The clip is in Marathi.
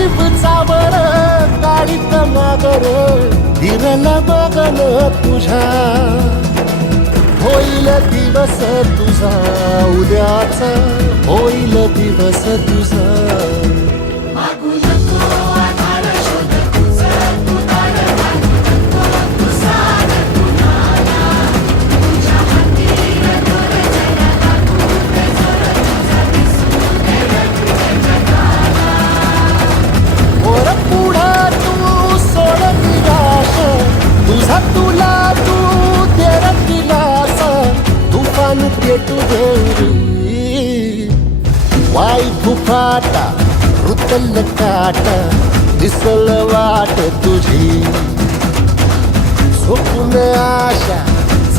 नशीब चावर काळीत मागर विरल बगल तुझ्या होईल दिवस तुझा उद्याचा होईल दिवस तुझा तुला तू तेर दिलास तुफान पेटू देरी वाई फुफाटा रुतल काटा दिसल वाट तुझी स्वप्न आशा